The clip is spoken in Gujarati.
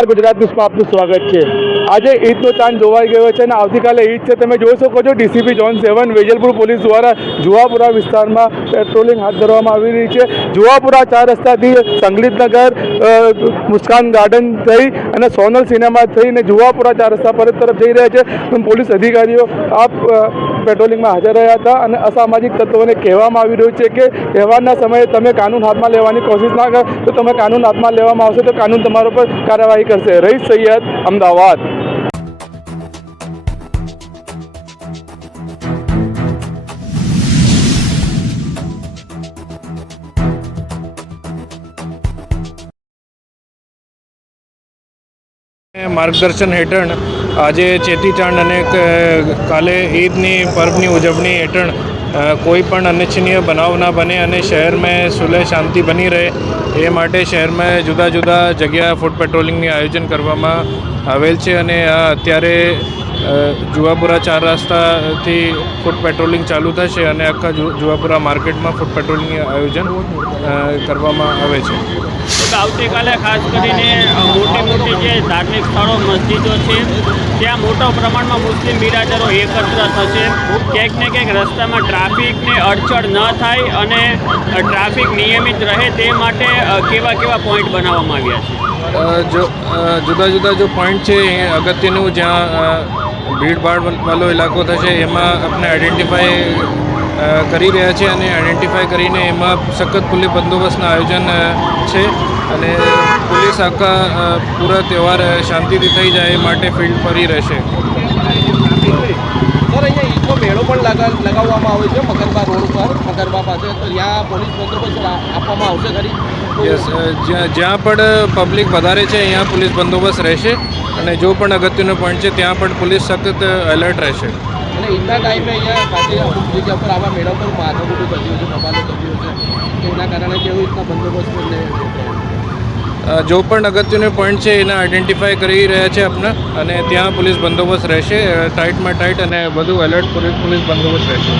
સ્ટાર ગુજરાત ન્યૂઝમાં આપનું સ્વાગત છે। આજે ઈદનો ચાંદ જોવાઈ ગયો છે અને આવતીકાલે ઈદ છે। તમે જોઈ શકો છો ડીસીપી ઝોન 7 વેજલપુર પોલીસ દ્વારા જુહાપુરા વિસ્તારમાં પેટ્રોલિંગ હાથ ધરવામાં આવી રહી છે। જુહાપુરા 4 રસ્તાથી સંગીતનગર, મુસ્કાન ગાર્ડન થઈ અને સોનલ સિનેમા થઈને જુહાપુરા 4 રસ્તા પર તરફ જઈ રહ્યા છે। પોલીસ અધિકારીઓ આ પેટ્રોલિંગમાં હાજર રહ્યા હતા અને અસામાજિક તત્વોને કહેવામાં આવી રહ્યું છે કે તહેવારના સમયે તમે કાનૂન હાથમાં લેવાની કોશિશ ના કરો તો તમે કાનૂન હાથમાં લેવામાં આવશે તો કાનૂન તમારા પર કાર્યવાહી કરશે। રઈસ સૈયદ, અમદાવાદ। માર્ગદર્શન હેઠળ આજે ચેટીચાંદ અને કાલે ઈદની પર્વની ઉજવણી હેઠળ કોઈ પણ અનિચ્છનીય બનાવ ના બને અને શહેરમાં સુલહ શાંતિ બની રહે એ માટે શહેરમાં જુદા જુદા જગ્યા ફૂટ પેટ્રોલિંગની આયોજન કરવામાં આવેલ છે અને અત્યારે જુહાપુરા 4 રસ્તાથી ફૂટ પેટ્રોલિંગ ચાલુ થશે અને આખા જુહાપુરા માર્કેટમાં ફૂટ પેટ્રોલિંગનું આયોજન કરવામાં આવે છે। આવતીકાલે ખાસ કરીને મોટી જે ધાર્મિક સ્થળો મસ્જિદો છે ત્યાં મોટા પ્રમાણમાં મુસ્લિમ બિરાદરો એકત્ર થશે। ક્યાંક ને ક્યાંક રસ્તામાં ટ્રાફિકને અડચણ ન થાય અને ટ્રાફિક નિયમિત રહે તે માટે કેવા પોઈન્ટ બનાવવામાં આવ્યા છે? જુદા જુદા જો પોઈન્ટ છે એ અગત્યનું જ્યાં ભીડભાડવાળો ઇલાકો થશે એમાં આપણે આઈડેન્ટિફાઈ કરી રહ્યા છે અને આઈડેન્ટિફાઈ કરીને એમાં સખત પોલીસ બંદોબસ્તના આયોજન છે અને પોલીસ આખા પૂરા તહેવાર શાંતિથી થઈ જાય એ માટે ફિલ્ડ ફરી રહેશે। સર, અહીંયા ઈદનો મેળો પણ લગાવવામાં આવે છે મકરબા રોડ પર, મકરબા પાસે, તો ત્યાં પોલીસ બંદોબસ્ત આપવામાં આવશે ખરી? યસ, જ્યાં પણ પબ્લિક વધારે છે અહીંયા પોલીસ બંદોબસ્ત રહેશે અને જો પણ અગત્યનો પોઈન્ટ છે ત્યાં પણ પોલીસ સખત એલર્ટ રહેશે। અને ઈદના ટાઈમે અહીંયા ખાતે અમુક જગ્યા પર આવા મેળા પર માથાકૂટું થતી હોય છે, બબાલો થતી હોય છે, એના કારણે કેવી રીતના બંદોબસ્ત જો પણ અગત્યનો પોઈન્ટ છે એને આઈડેન્ટિફાઈ કરી રહ્યા છે આપણે અને ત્યાં પોલીસ બંદોબસ્ત રહેશે ટાઈટમાં ટાઈટ અને બધું એલર્ટ પોલીસ બંદોબસ્ત રહેશે।